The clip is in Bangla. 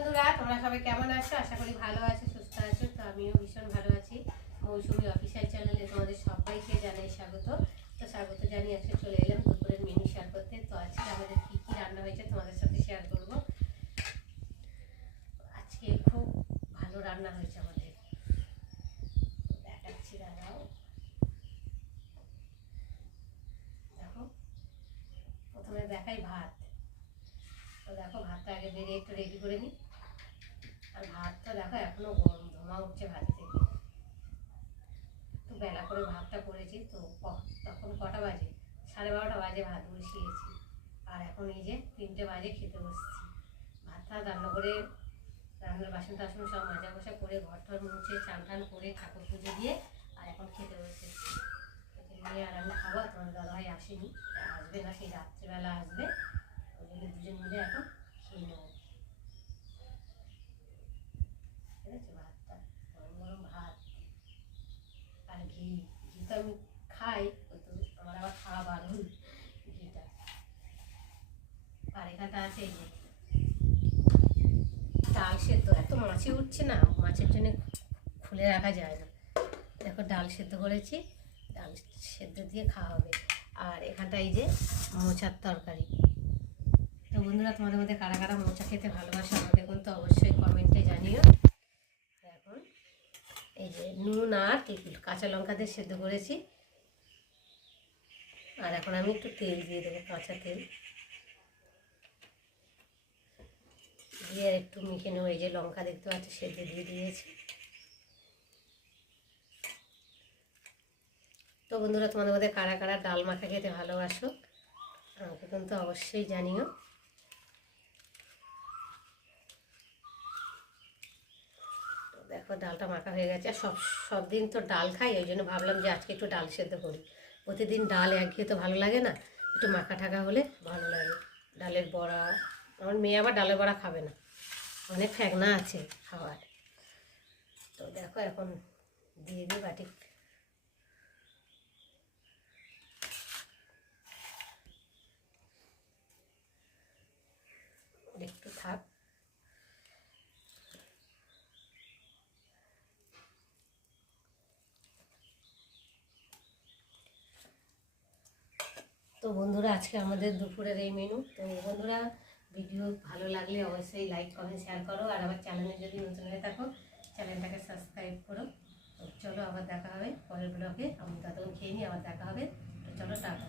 বন্ধুরা, তোমরা সবাই কেমন আছো? আশা করি ভালো আছো, সুস্থ আছো। তো আমিও ভীষণ ভালো আছি। মৌসুমী অফিসিয়াল চ্যানেলে তোমাদের সবাইকে জানাই স্বাগত। তো স্বাগত জানিয়ে আজকে চলে এলাম দুপুরের মেনু শেয়ার করতে। তো আজকে আমাদের কী কী রান্না হয়েছে তোমাদের সাথে শেয়ার করব। আজকে খুব ভালো রান্না হয়েছে আমাদের, দেখাচ্ছি, দাঁড়াও। দেখো, প্রথমে দেখাই ভাত। তো দেখো, ভাতটা আগে বেড়ে একটু রেডি করে নিই। আর ভাতটা দেখো এখনো গরম, ধোঁয়া উঠছে ভাত থেকে। একটু বেলা করে ভাতটা করেছি। তো তখন কটা বাজে? 12:30 বাজে ভাত বসিয়েছি। আর এখন এই যে 3টে বাজে খেতে বসছি। ভাতটা রান্না করে রান্নার বাসন টাসন সব মাজা বসা করে ঘর টর মুছে চান টান করে ঠাকুর পুজো দিয়ে আর এখন খেতে বসেছি। নিয়ে আর আমি খাবো। তোমার দাদাভাই আসেনি, আসবে না, সেই রাত্রিবেলা আসবে। ওই জন্য দুজন মিলে এখন খেয়ে নেবো। ঠিক আছে, ভাতটা গরম গরম ভাত আর ঘি। ঘি তো আমি খাই, কিন্তু আমার আবার খাওয়া বারণ ঘিটা। আর এখানটা আছে এই যে ডাল সেদ্ধ। এত মাছি উঠছে না, মাছের জন্য খুলে রাখা যায় না। দেখো, ডাল সেদ্ধ করেছি, ডাল সেদ্ধ দিয়ে খাওয়া হবে। আর এখানটা এই যে মোচার তরকারি। তো বন্ধুরা, তোমাদের মধ্যে কারা কারা মোচা খেতে ভালোবাসে আমাকে কিন্তু অবশ্যই কমেন্টে জানিও। এখন এই যে নুন আর কাঁচা লঙ্কা দিয়ে সেদ্ধ করেছি। আর এখন আমি একটু তেল দিয়ে দেবো, কাঁচা তেল দিয়ে একটু মেখে নেবো। এই যে লঙ্কা দেখতে পাচ্ছি সেদ্ধ দিয়ে দিয়েছি। তো বন্ধুরা, তোমাদের মধ্যে কারা কারা ডাল মাখা খেতে ভালোবাসো আমাকে কিন্তু অবশ্যই জানিও। তো দেখো, ডালটা মাখা হয়ে গেছে। আর সব দিন তো ডাল খাই, ওই জন্য ভাবলাম যে আজকে একটু ডাল সেদ্ধ করি। প্রতিদিন ডাল একঘেয়ে তো ভালো লাগে না, একটু মাখা ঠাকা হলে ভালো লাগে। ডালের বড়া, আমার মেয়ে আবার ডালের বড়া খাবে না, অনেক ফ্যাকনা আছে খাওয়ার। তো দেখো, এখন দিয়ে দিই বাটি। একটু থাক। তো বন্ধুরা, আজকে আমাদের দুপুরের এই মেনু। তো বন্ধুরা, ভিডিও ভালো লাগলে অবশ্যই লাইক কমেন্ট শেয়ার করো। আর আমার চ্যানেলে যদি নতুন হয়ে থাকো, চ্যানেলটাকে সাবস্ক্রাইব করো। তো চলো, আবার দেখা হবে পরের ব্লগে। আমি ততক্ষণ খেয়ে নিই, আবার দেখা হবে। তো চলো, টাটা।